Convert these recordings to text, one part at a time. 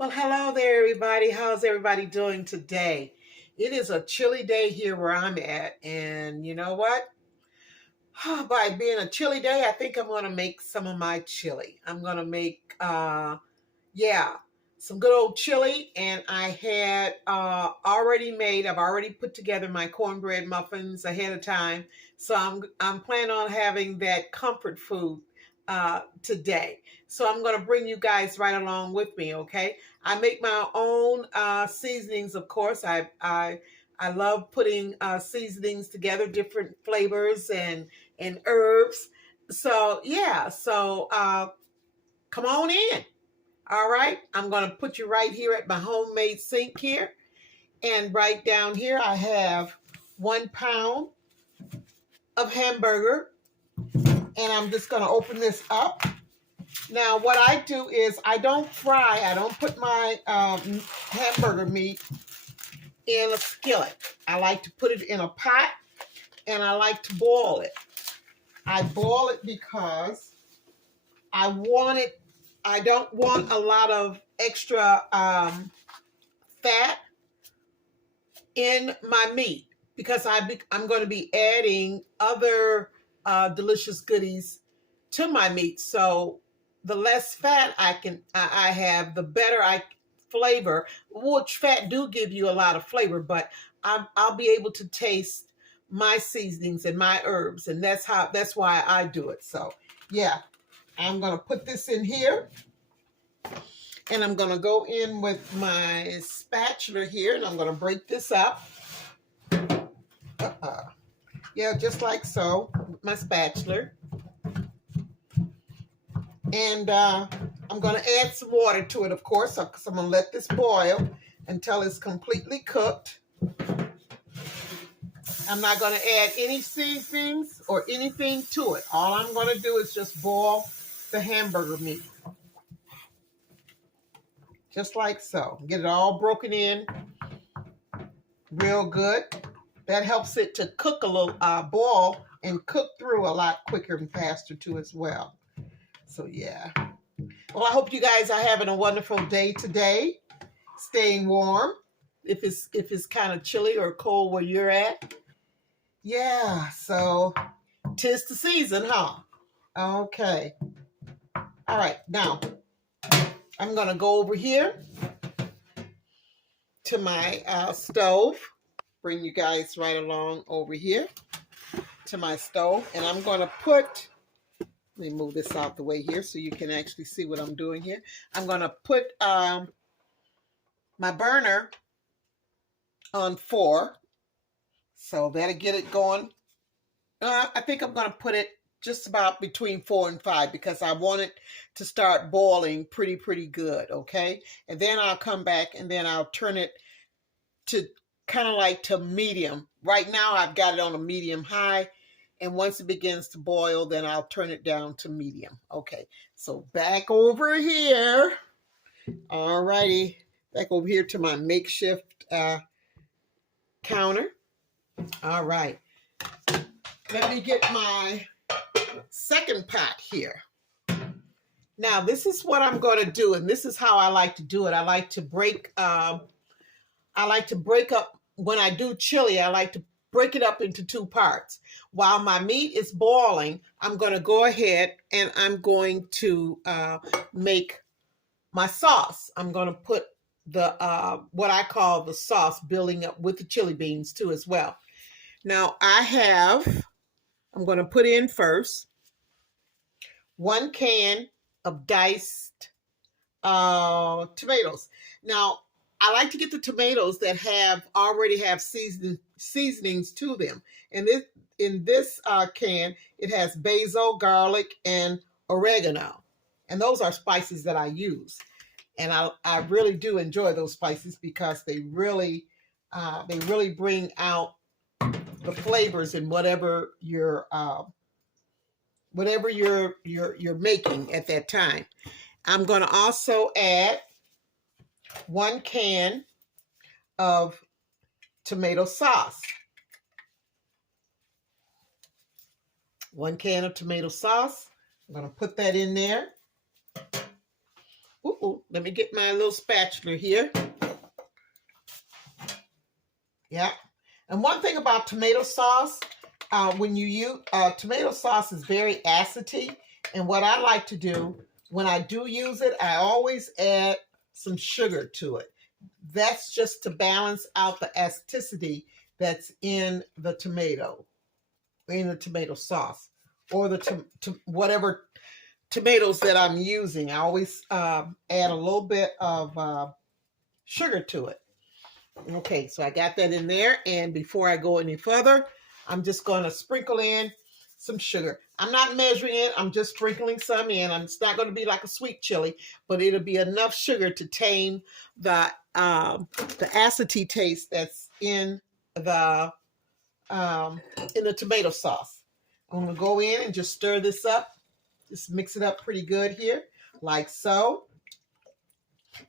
Well, hello there, everybody. How's everybody doing today? It is a chilly day here where I'm at, and you know what? By being a chilly day, I think I'm going to make some of my chili. I'm going to make, yeah, some good old chili, and I had already made. I've already put together my cornbread muffins ahead of time, so I'm planning on having that comfort food today. So I'm going to bring you guys right along with me. Okay, I make my own seasonings. Of course, I love putting seasonings together, different flavors and herbs. So yeah, so come on in. All right, I'm going to put you right here at my homemade sink here. And right down here, I have 1 pound of hamburger. And I'm just going to open this up. Now, what I do is I don't fry. I don't put my hamburger meat in a skillet. I like to put it in a pot, and I like to boil it. I boil it because I don't want a lot of extra fat in my meat because I'm going to be adding other delicious goodies to my meat. So the less fat I have, the better flavor. Which fat do give you a lot of flavor, but I'll be able to taste my seasonings and my herbs, and that's why I do it. So yeah, I'm going to put this in here. And I'm going to go in with my spatula here, and I'm going to break this up. Yeah, just like so, with my spatula. And I'm going to add some water to it, of course, because I'm going to let this boil until it's completely cooked. I'm not going to add any seasonings or anything to it. All I'm going to do is just boil the hamburger meat. Just like so. Get it all broken in real good. That helps it to cook a little, boil and cook through a lot quicker and faster too as well. So yeah. Well, I hope you guys are having a wonderful day today. Staying warm if it's kind of chilly or cold where you're at. Yeah, so 'tis the season, huh? Okay. All right, now I'm gonna go over here to my stove. Bring you guys right along over here to my stove, and I'm going to put, let me move this out the way here so you can actually see what I'm doing here. I'm going to put my burner on 4, so that'll get it going. I think I'm going to put it just about between 4 and 5 because I want it to start boiling pretty good, okay? And then I'll come back and then I'll turn it to kind of like to medium. Right now I've got it on a medium high, and once it begins to boil, then I'll turn it down to medium. Okay, so back over here. All righty, back over here to my makeshift counter. All right, let me get my second pot here. Now this is what I'm going to do, and this is how I like to do it. I like to break up when I do chili. I like to break it up into 2 parts. While my meat is boiling, I'm going to go ahead and I'm going to make my sauce. I'm going to put the what I call the sauce building up with the chili beans too as well. Now I'm going to put in first 1 can of diced tomatoes. Now, I like to get the tomatoes that already have seasonings to them. And in this can, it has basil, garlic, and oregano. And those are spices that I use. And I really do enjoy those spices because they really bring out the flavors in whatever you're making at that time. I'm going to also add 1 can of tomato sauce. 1 can of tomato sauce. I'm going to put that in there. Let me get my little spatula here. Yeah. And one thing about tomato sauce, when you use tomato sauce is very acidy. And what I like to do when I do use it, I always add some sugar to it. That's just to balance out the acidity that's in the tomato sauce, or the whatever tomatoes that I'm using. I always add a little bit of sugar to it. Okay, so I got that in there, and before I go any further, I'm just going to sprinkle in some sugar. I'm not measuring it, I'm just sprinkling some in. It's not going to be like a sweet chili, but it'll be enough sugar to tame the acidity taste that's in the tomato sauce. I'm going to go in and just stir this up. Just mix it up pretty good here, like so.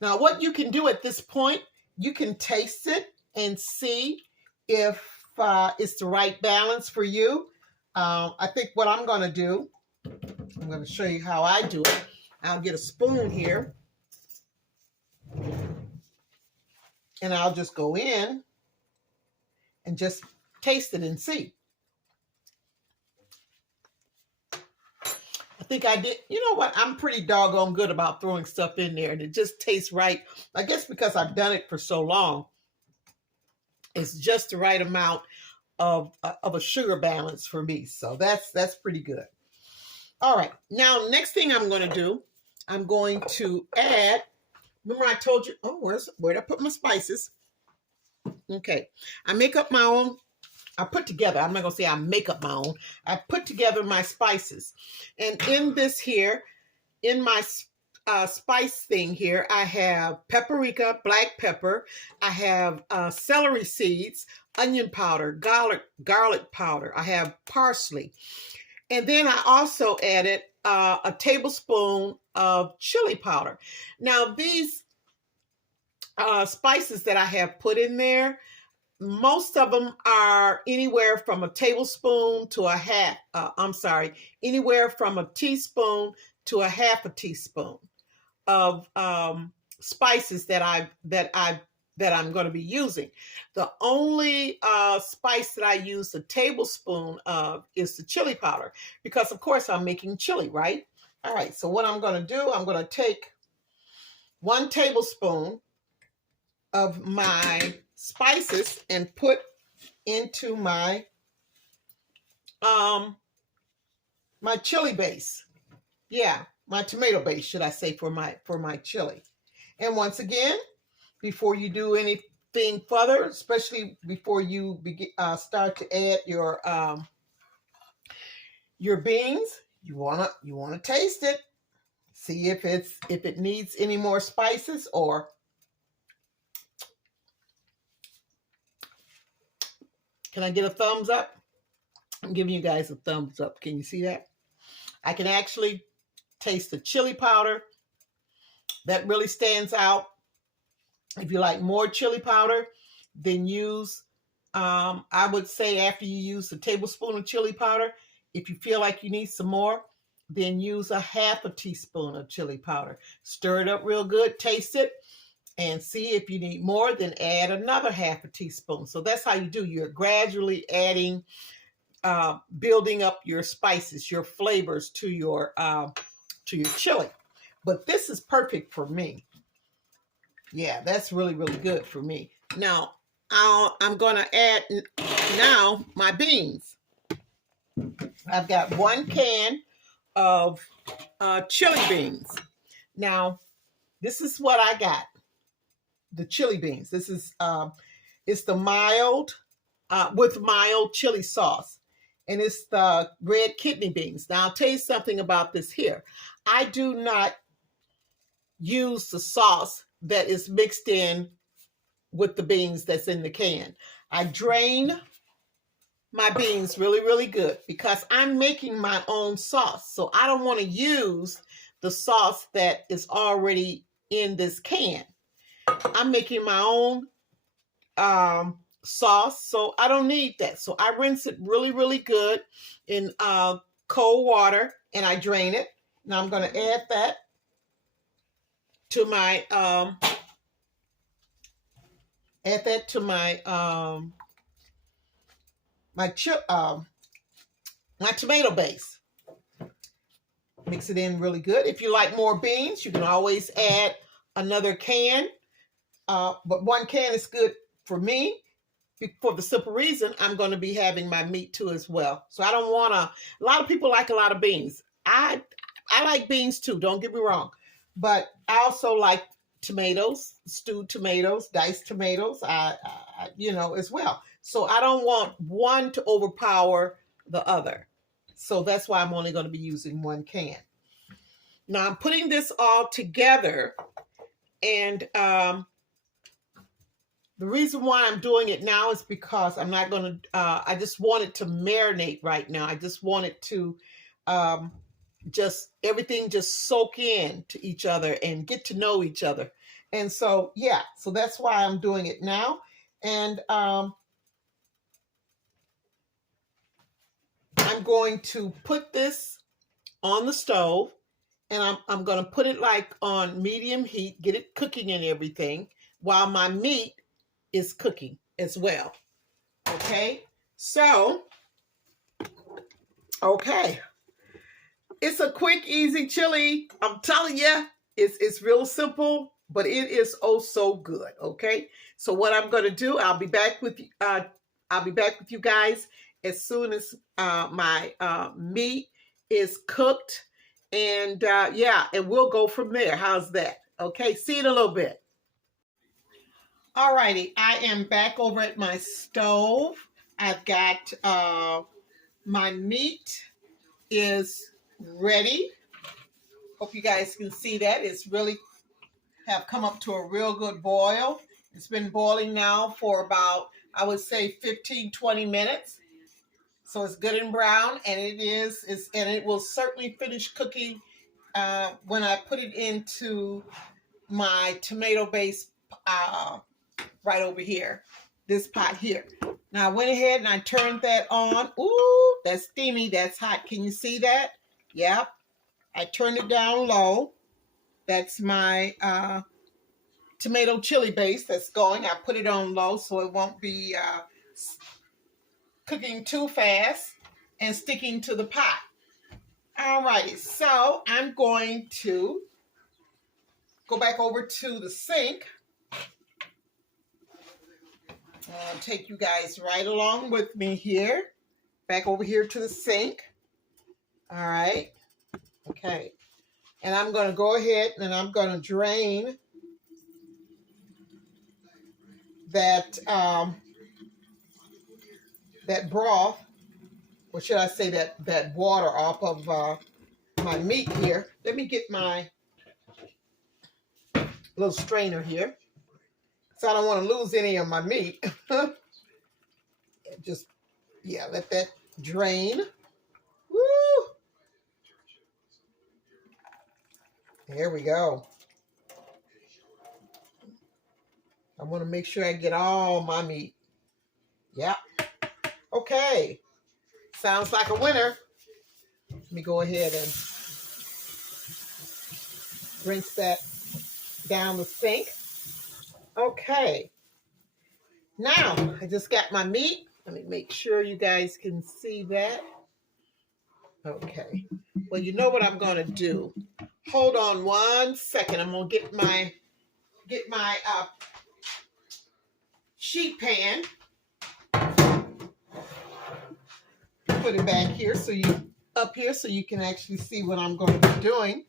Now, what you can do at this point, you can taste it and see if it's the right balance for you. I think what I'm going to do, I'm going to show you how I do it. I'll get a spoon here, and I'll just go in and just taste it and see. I think I did. You know what? I'm pretty doggone good about throwing stuff in there, and it just tastes right. I guess because I've done it for so long, it's just the right amount of a sugar balance for me. So that's pretty good. All right. Now, next thing I'm going to do, I'm going to add. Remember I told you? Oh, where'd I put my spices? Okay. I make up my own. I put together, I'm not going to say I make up my own. I put together my spices. And in this here, in my spice thing here, I have paprika, black pepper. I have celery seeds, onion powder, garlic powder. I have parsley. And then I also added a tablespoon of chili powder. Now, these spices that I have put in there, most of them are anywhere from a tablespoon to a half, anywhere from a teaspoon to a half a teaspoon of spices that I'm going to be using. The only spice that I use a tablespoon of is the chili powder, because of course I'm making chili, right? All right, so what I'm going to do, I'm going to take 1 tablespoon of my spices and put into my my chili base. Yeah, my tomato base, should I say, for my chili. And once again, before you do anything further, especially before you start to add your beans, you wanna taste it, see if it needs any more spices. Or can I get a thumbs up? I'm giving you guys a thumbs up. Can you see that? I can actually taste the chili powder. That really stands out. If you like more chili powder, then use, I would say after you use the tablespoon of chili powder, if you feel like you need some more, then use a half a teaspoon of chili powder. Stir it up real good, taste it, and see if you need more, then add another half a teaspoon. So that's how you do. You're gradually adding, building up your spices, your flavors to your chili. But this is perfect for me. Yeah, that's really, really good for me. Now, I'm going to add now my beans. I've got 1 can of chili beans. Now, this is what I got. The chili beans. This is it's the mild with mild chili sauce, and it's the red kidney beans. Now, I'll tell you something about this here. I do not use the sauce that is mixed in with the beans that's in the can. I drain my beans really, really good because I'm making my own sauce. So I don't want to use the sauce that is already in this can. I'm making my own sauce, so I don't need that. So I rinse it really, really good in cold water, and I drain it. Now I'm going to add that. to my add that to my my tomato base. Mix it in really good. If you like more beans, you can always add another can. But one can is good for me for the simple reason I'm going to be having my meat too as well. So I don't want to. A lot of people like a lot of beans. I like beans too. Don't get me wrong, but I also like tomatoes, stewed tomatoes, diced tomatoes. As well. So I don't want one to overpower the other. So that's why I'm only going to be using one can. Now I'm putting this all together, and the reason why I'm doing it now is because I'm not going to, I just want it to marinate right now. I just want it to everything just soak in to each other and get to know each other. And so, yeah, so that's why I'm doing it now. And I'm going to put this on the stove, and I'm going to put it like on medium heat, get it cooking and everything while my meat is cooking as well. Okay, so, okay. It's a quick, easy chili. I'm telling you, it's real simple, but it is oh so good. Okay, so what I'm going to do, I'll be back with you guys as soon as my meat is cooked, and yeah, and we'll go from there. How's that? Okay, see you in a little bit. Alrighty, I am back over at my stove. I've got my meat is ready. Hope you guys can see that. It's really have come up to a real good boil. It's been boiling now for about, I would say 15-20 minutes. So it's good and brown, and it will certainly finish cooking when I put it into my tomato base right over here, this pot here. Now I went ahead and I turned that on. Ooh, that's steamy, that's hot. Can you see that? Yep. I turned it down low. That's my tomato chili base that's going. I put it on low so it won't be cooking too fast and sticking to the pot. Alrighty, so I'm going to go back over to the sink. Take you guys right along with me here. Back over here to the sink. All right. Okay. And I'm going to go ahead and I'm going to drain that that broth, or should I say that water off of my meat here. Let me get my little strainer here, so I don't want to lose any of my meat. Just, yeah, let that drain. Woo! There we go. I want to make sure I get all my meat. Yep. Okay. Sounds like a winner. Let me go ahead and rinse that down the sink. Okay. Now, I just got my meat. Let me make sure you guys can see that. Okay. Well, you know what I'm going to do. Hold on one second. I'm going to get my sheet pan. Put it back here so you can actually see what I'm going to be doing.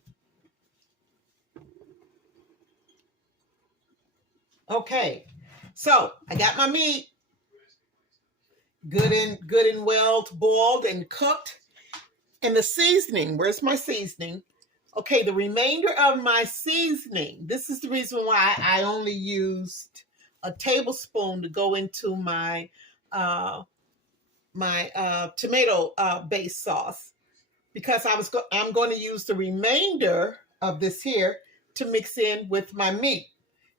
Okay. So, I got my meat good and well boiled and cooked. And the seasoning, where's my seasoning? Okay, the remainder of my seasoning, this is the reason why I only used a tablespoon to go into my tomato base sauce, because I'm going to use the remainder of this here to mix in with my meat.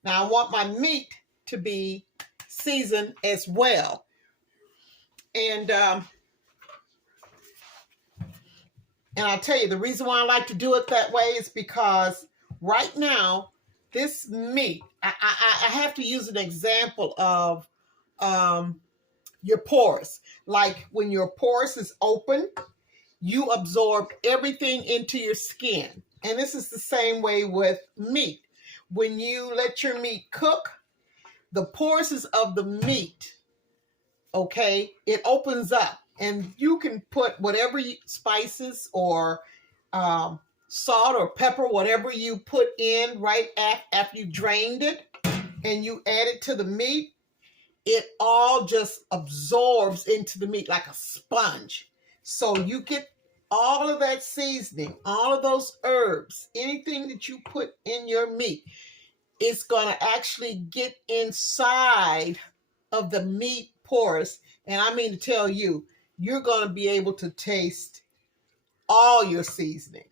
Now I want my meat to be seasoned as well. And I'll tell you, the reason why I like to do it that way is because right now this meat, I have to use an example of your pores. Like when your pores is open, you absorb everything into your skin. And this is the same way with meat. When you let your meat cook, the pores of the meat, okay, it opens up. And you can put whatever spices or salt or pepper, whatever you put in right after you drained it, and you add it to the meat, it all just absorbs into the meat like a sponge. So you get all of that seasoning, all of those herbs, anything that you put in your meat, it's going to actually get inside of the meat pores. And I mean to tell you, you're going to be able to taste all your seasonings.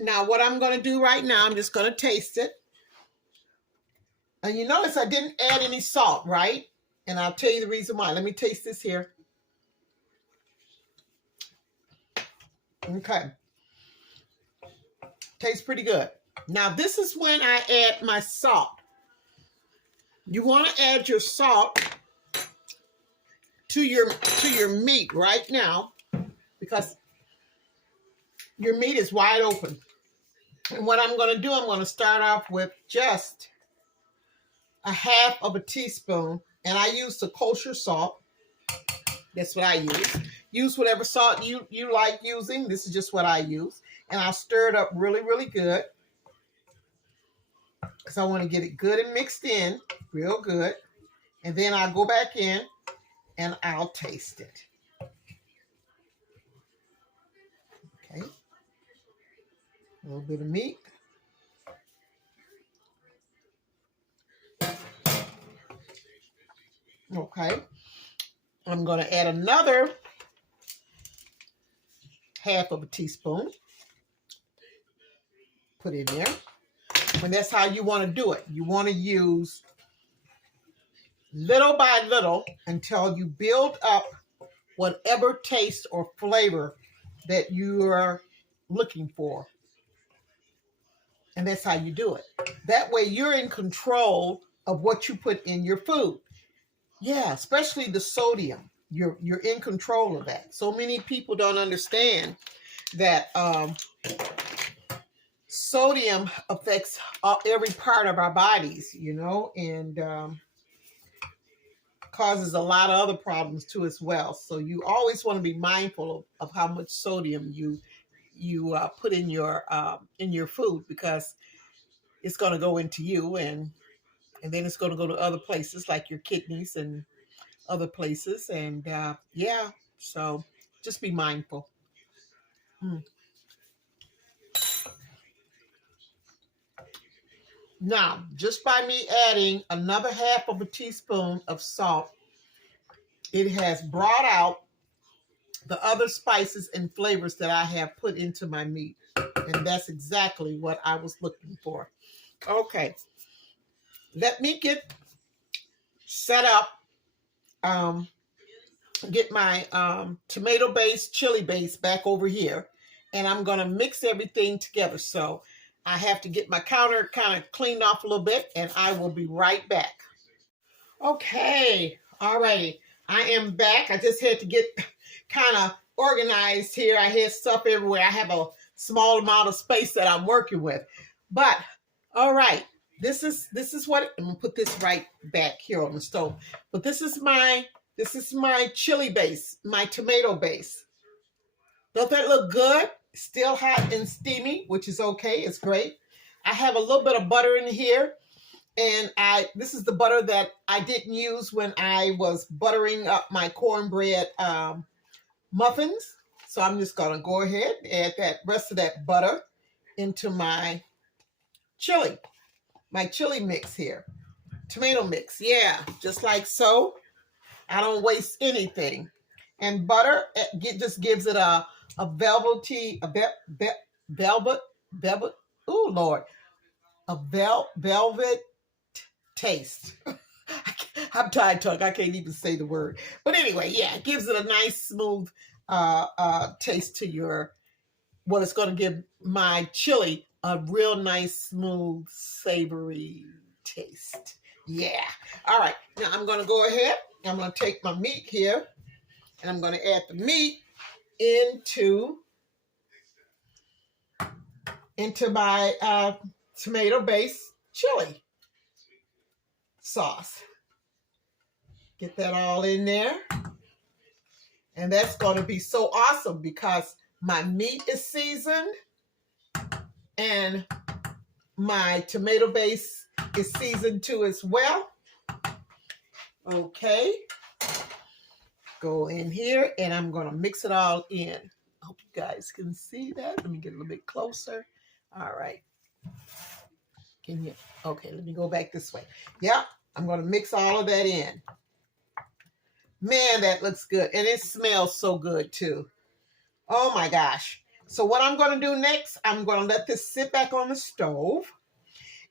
Now, what I'm going to do right now, I'm just going to taste it. And you notice I didn't add any salt, right? And I'll tell you the reason why. Let me taste this here. Okay. Tastes pretty good. Now, this is when I add my salt. You want to add your salt to your meat right now because your meat is wide open. And what I'm going to do, I'm going to start off with just a half of a teaspoon. And I use the kosher salt. That's what I use. Use whatever salt you like using. This is just what I use. And I'll stir it up really, really good. Because I want to get it good and mixed in. Real good. And then I'll go back in and I'll taste it. Okay. A little bit of meat. Okay. I'm going to add another half of a teaspoon. Put it in there. And that's how you want to do it. You want to use little by little until you build up whatever taste or flavor that you are looking for. And that's how you do it. That way you're in control of what you put in your food. Yeah, especially the sodium. You're in control of that. So many people don't understand that sodium affects every part of our bodies, you know, and causes a lot of other problems too as well. So you always want to be mindful of how much sodium you put in your food, because it's going to go into you, and then it's going to go to other places like your kidneys and other places. And yeah, so just be mindful. Now, just by me adding another half of a teaspoon of salt, it has brought out the other spices and flavors that I have put into my meat. And that's exactly what I was looking for. Okay. Let me get set up. Get my tomato base, chili base back over here. And I'm going to mix everything together. So I have to get my counter kind of cleaned off a little bit, and I will be right back. Okay. All righty. I am back. I just had to get kind of organized here. I had stuff everywhere. I have a small amount of space that I'm working with. But all right. This is what I'm gonna put this right back here on the stove. But this is my chili base, my tomato base. Don't that look good? Still hot and steamy, which is okay. It's great. I have a little bit of butter in here. And this is the butter that I didn't use when I was buttering up my cornbread muffins. So I'm just going to go ahead and add that rest of that butter into my chili mix here. Tomato mix, yeah, just like so. I don't waste anything. And butter just gives it a velvety, velvet, ooh, Lord, a velvet taste. I'm tired tongue. I can't even say the word. But anyway, yeah, it gives it a nice smooth taste to what it's going to give my chili a real nice, smooth, savory taste. Yeah. All right. Now I'm going to go ahead. I'm going to take my meat here, and I'm going to add the meat into my tomato-based chili sauce. Get that all in there. And that's going to be so awesome because my meat is seasoned and my tomato base is seasoned too as well. Okay. Go in here and I'm going to mix it all in. I hope you guys can see that. Let me get a little bit closer. All right. Can you? Okay, let me go back this way. Yep, I'm going to mix all of that in. Man, that looks good. And it smells so good too. Oh my gosh. So what I'm going to do next, I'm going to let this sit back on the stove.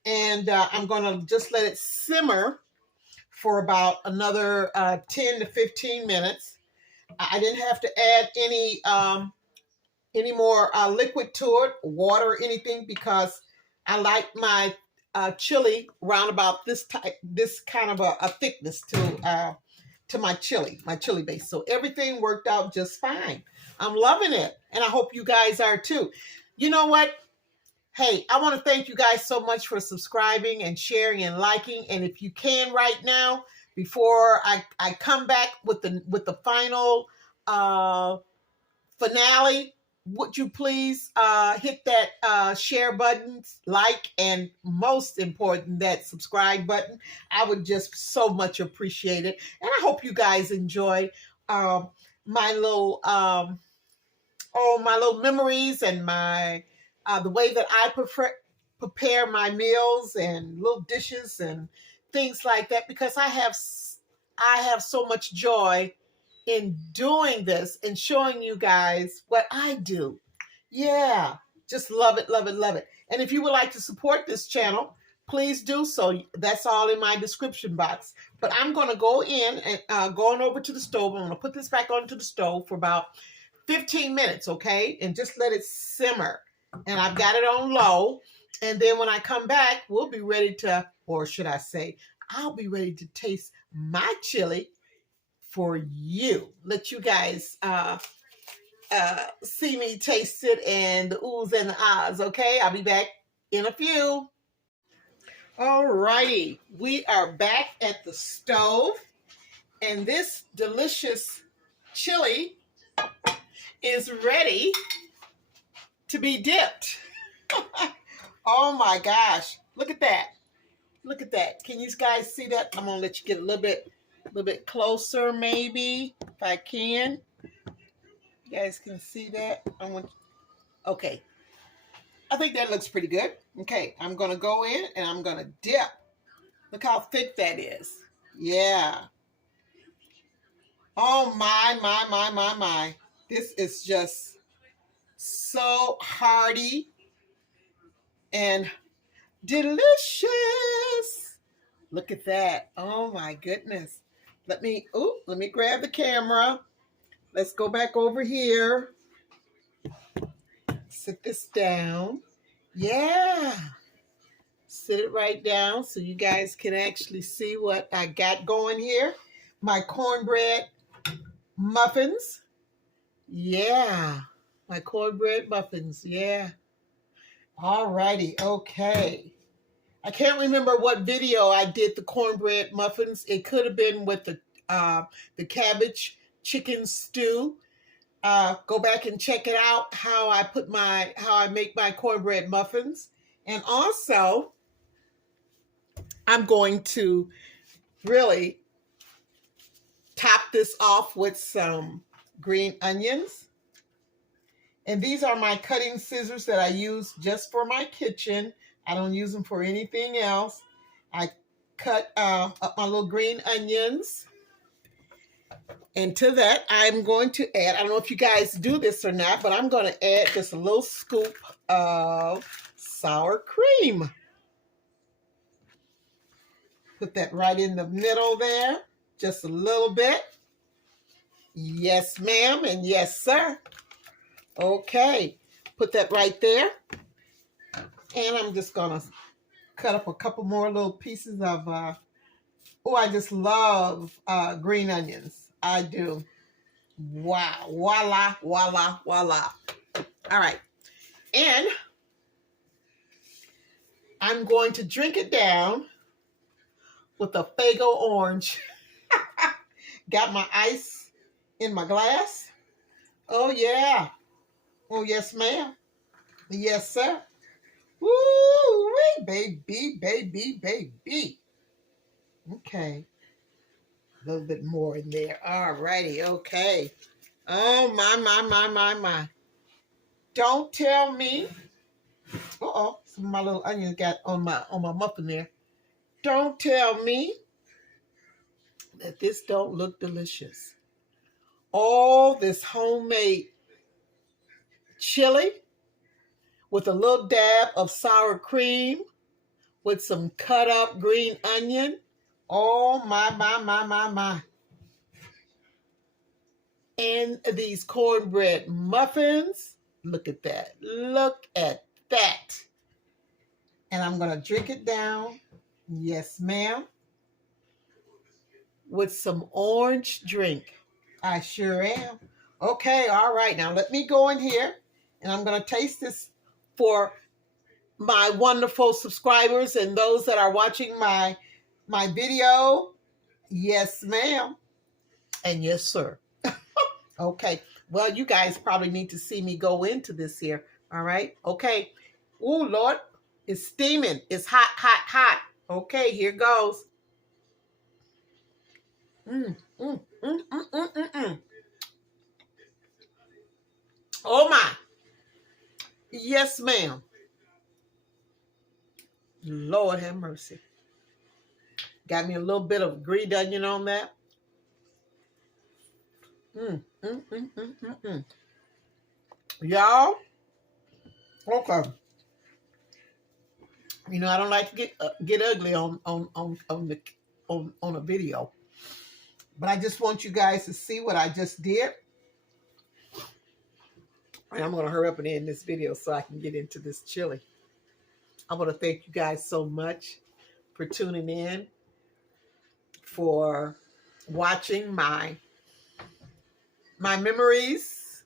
And I'm going to just let it simmer for about another 10 to 15 minutes. I didn't have to add any more liquid to it, water or anything, because I like my chili around about this kind of a thickness to my chili base. So everything worked out just fine. I'm loving it. And I hope you guys are too. You know what? Hey, I want to thank you guys so much for subscribing and sharing and liking. And if you can right now, before I come back with the final finale, would you please hit that share button, like, and most important, that subscribe button? I would just so much appreciate it. And I hope you guys enjoy my little memories and my the way that I prepare my meals and little dishes and things like that, because I have so much joy in doing this and showing you guys what I do. Yeah, just love it, love it, love it. And if you would like to support this channel, please do so. That's all in my description box. But I'm going to go in and going over to the stove. I'm going to put this back onto the stove for about 15 minutes, okay? And just let it simmer. And I've got it on low. And then when I come back, we'll be ready to, or should I say, I'll be ready to taste my chili for you. Let you guys see me taste it and the oohs and the ahs, okay? I'll be back in a few. All righty. We are back at the stove. And this delicious chili is ready to be dipped. Oh my gosh. Look at that. Look at that. Can you guys see that? I'm going to let you get a little bit closer maybe, if I can. You guys can see that? Okay. I think that looks pretty good. Okay, I'm going to go in and I'm going to dip. Look how thick that is. Yeah. Oh my. This is just so hearty and delicious. Look at that. Oh my goodness. Let me grab the camera. Let's go back over here. Sit this down. Yeah. Sit it right down so you guys can actually see what I got going here. My cornbread muffins. Yeah. My cornbread muffins. Yeah. All righty. Okay. I can't remember what video I did the cornbread muffins. It could have been with the cabbage chicken stew. Go back and check it out, how I make my cornbread muffins. And also, I'm going to really top this off with some green onions. And these are my cutting scissors that I use just for my kitchen. I don't use them for anything else. I cut up my little green onions. And to that, I'm going to add, I don't know if you guys do this or not, but I'm going to add just a little scoop of sour cream. Put that right in the middle there, just a little bit. Yes, ma'am, and yes, sir. Okay, put that right there. And I'm just gonna cut up a couple more little pieces of, oh, I just love green onions. I do. Wow. Voila, voila, voila. All right. And I'm going to drink it down with a Fago orange. Got my ice in my glass. Oh, yeah. Oh, yes, ma'am. Yes, sir. Woo, baby, baby, baby. Okay. A little bit more in there. All righty. Okay. Oh, my. Don't tell me. Uh-oh. Some of my little onions got on my muffin there. Don't tell me that this don't look delicious. All this homemade chili with a little dab of sour cream with some cut up green onion. Oh, my. And these cornbread muffins. Look at that. Look at that. And I'm going to drink it down. Yes, ma'am. With some orange drink. I sure am. Okay, all right. Now let me go in here and I'm going to taste this for my wonderful subscribers and those that are watching my video. Yes, ma'am. And yes, sir. Okay. Well, you guys probably need to see me go into this here. All right. Okay. Oh, Lord. It's steaming. It's hot, hot, hot. Okay, here goes. Oh, my. Yes, ma'am. Lord have mercy. Got me a little bit of green onion on that. Y'all. Okay. You know, I don't like to get ugly on a video, but I just want you guys to see what I just did. And I'm gonna hurry up and end this video so I can get into this chili. I want to thank you guys so much for tuning in, for watching my memories,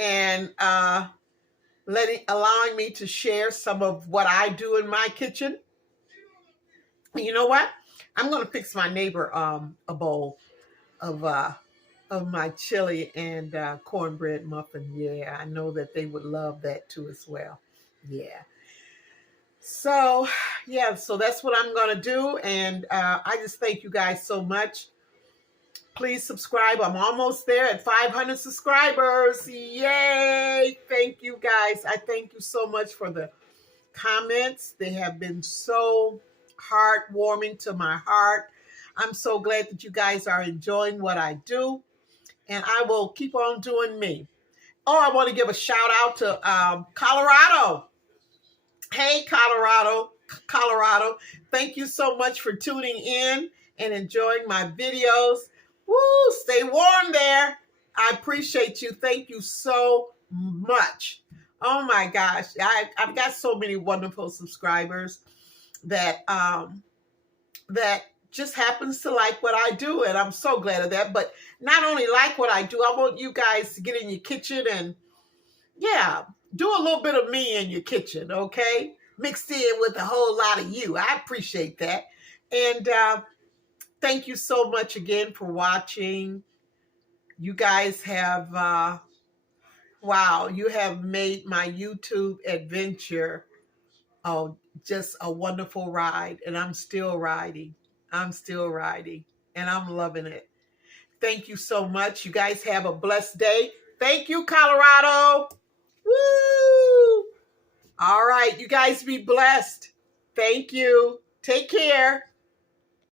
and allowing me to share some of what I do in my kitchen. You know what? I'm gonna fix my neighbor a bowl of my chili and cornbread muffin. Yeah, I know that they would love that too as well. Yeah. So yeah, so that's what I'm gonna do, and I just thank you guys so much. Please subscribe. I'm almost there at 500 subscribers. Yay! Thank you guys. I thank you so much for the comments. They have been so heartwarming to my heart. I'm so glad that you guys are enjoying what I do, and I will keep on doing me. Oh, I want to give a shout out to Colorado. Hey, Colorado. Thank you so much for tuning in and enjoying my videos. Woo, stay warm there. I appreciate you. Thank you so much. Oh my gosh. I've got so many wonderful subscribers that just happens to like what I do, and I'm so glad of that. But not only like what I do, I want you guys to get in your kitchen and do a little bit of me in your kitchen, okay? Mixed in with a whole lot of you. I appreciate that. And thank you so much again for watching. You guys have, wow, you have made my YouTube adventure just a wonderful ride. And I'm still riding. And I'm loving it. Thank you so much. You guys have a blessed day. Thank you, Colorado. Woo! All right, you guys be blessed. Thank you. Take care.